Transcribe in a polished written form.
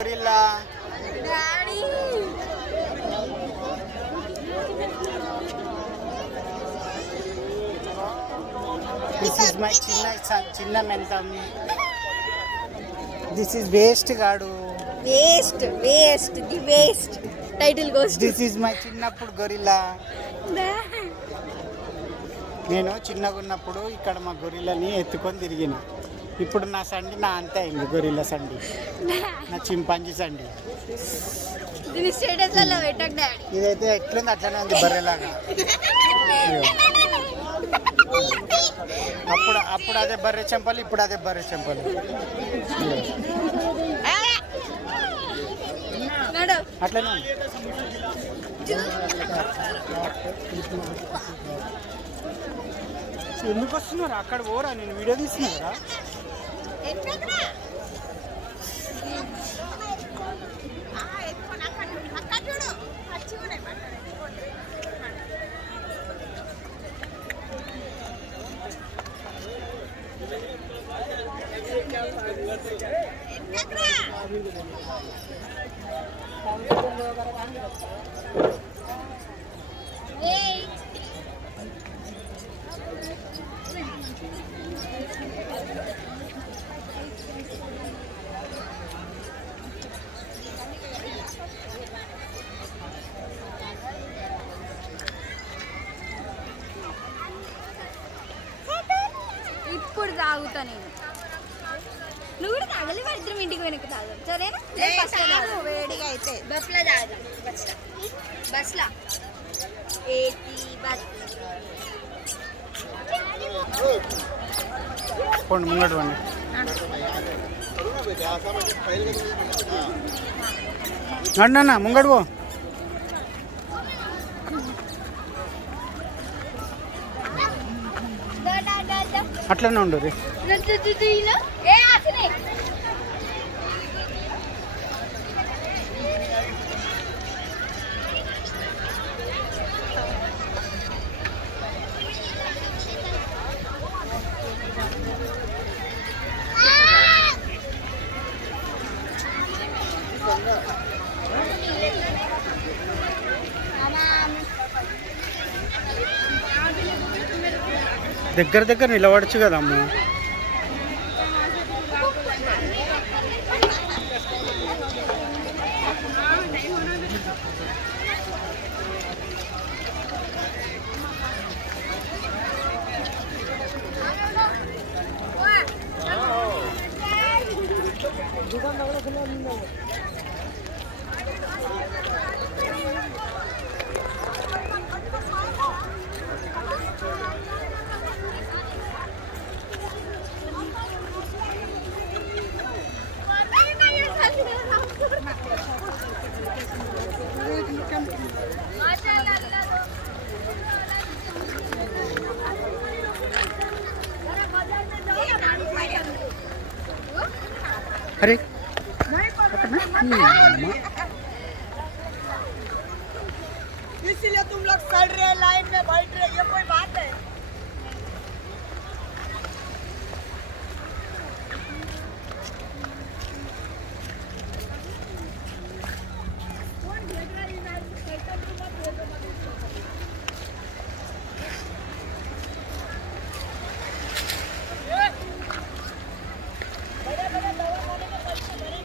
gorilla. Daddy. This is my chinna mentam. This is waste gaadu. Waste, the waste. Title goes to. This is my చిన్నప్పుడు gorilla. నేను చిన్నగా ఉన్నప్పుడు ఇక్కడ మా గొరిల్లని ఎత్తుకొని తిరిగిన. ఇప్పుడు నా సండి నా అంతే అయింది, గొరిల్లా సండి, నా చింపాంజీ సండి. దీని స్టేటస్ వల్ల పెట్టకు డాడీ. ఇదైతే ఎట్లుంది అట్లనే ఉంది, బర్రెలాగా. అప్పుడు అదే బర్రె చెంపలు, ఇప్పుడు అదే బర్రె చెంపలు. అట్లనే ఉంది. ఎందుకు వస్తున్నారు అక్కడ పోరా, నేను వీడియో తీస్తున్నారా? ఇప్పుడు తాగుతా నేను. నువ్వు కూడా తాగలి, ఇద్దరం ఇంటికి వెనక తాగాలి సరేనా? వేడిగా అయితే బస్లో తాగుదాం. బస్లా పోండి ముంగడు పండి. అన్నా ముంగడు పో. అట్లనే ఉండు రే. దగ్గర దగ్గర నిలబడచ్చు కదమ్ము. अरे इसीलिए तुम लोग चल रहे लाइन में बैठ रहे, ये कोई बात है?